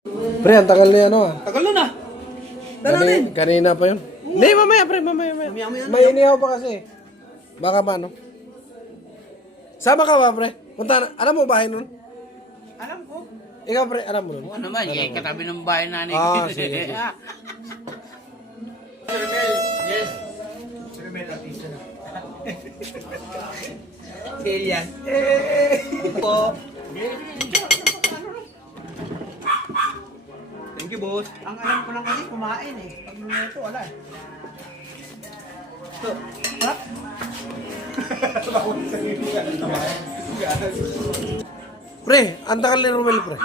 Pre, ang tagal na yan, ah. Tagal na na. Dalanin. Kanina pa yun. Hindi, mamaya, pre, mamaya. May inihaw pa kasi. Baka pa, no? Sama ka ba, pre? Punta na. Alam mo bahay nun? Alam ko. Ikaw, pre, alam mo nun? Ano naman, eh, katabi ng bahay namin. Ah, sige. Yes. Remel artista na. Alien. Po. Thank you, boss. Ang alam ko lang kasi kumain eh. Pag minuto, wala eh. Ito. Ha? Pre, ang tagal ni Romel, pre.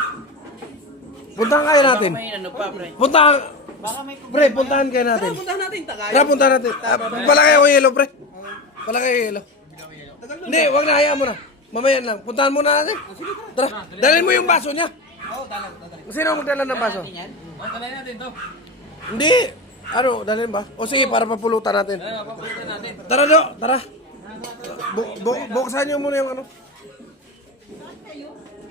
Puntahan kaya natin. May ano pa, pre. Puntahan. Baka may Pre, puntahan kaya natin. puntahan natin Tagay. Tara, puntahan natin. Palakay ako yelo, pre. Palakay ako yelo. Hindi, wag na, hayaan mo na. Mamaya lang. Puntahan muna natin. Tara, dalhin mo yung baso niya. Oo, dalag. Sino ang magdala ng baso? Talay natin to. Hindi. Ano, dalhin ba? O sige, para papulutan natin. Tara, do. Tara. Buksan niyo muna yung ano.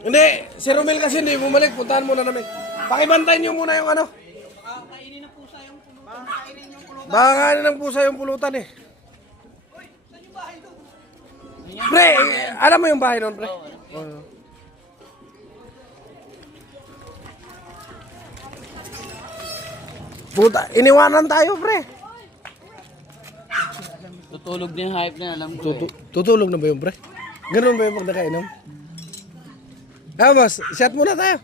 Hindi, si Romel kasi hindi bumalik. Puntahan muna namin. Pakibantayin niyo muna yung ano. Kainin ng pusa yung pulutan. Kainin yung pulutan. Baka kanin ng pusa yung pulutan eh. Uy, saan yung bahay doon? Pre, alam mo yung bahay nun, pre? Oo. Puta, iniwanan tayo, pre. Tutulog din yung hype na, alam ko eh. Tutulog na ba yung pre? Ganun ba yung pag nakainom? Boss, shot muna tayo.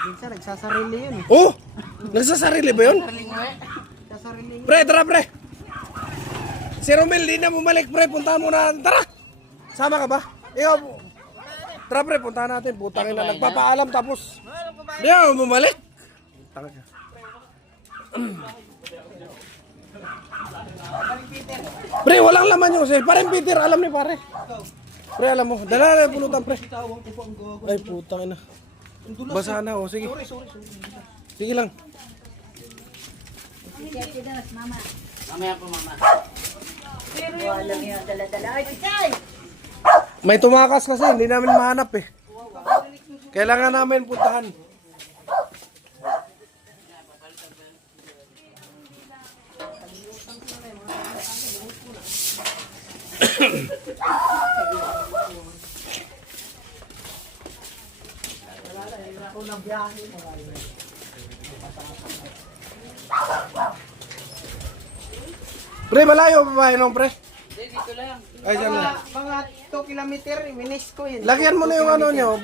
Minsan nagsasarili yun eh. Oh! Nagsasarili ba yun? Sasarili yun. Pre, tara, pre. Si Romel, di na bumalik, pre. Puntahan muna. Tara! Sama ka ba? Ikaw, tara, pre. Puntahan natin. Putangin na. Nagpapaalam tapos. Di ako bumalik. Talaga. Pre, walang laman yung sale. Parang Peter, alam ni pare. Pre, alam mo. Dala na yung pulutan, pre. Ay, putangin na. Basa na, oh. Sige. Sige lang. Mamaya po, mama. May tumakas kasi, hindi namin mahanap eh. Kailangan namin puntahan. Pre, malayo pa ba yun, pre? Dito lang. Ay, dyan lang. Mga 2 kilometer, minis ko yun. Lagyan mo na yung ano nyo.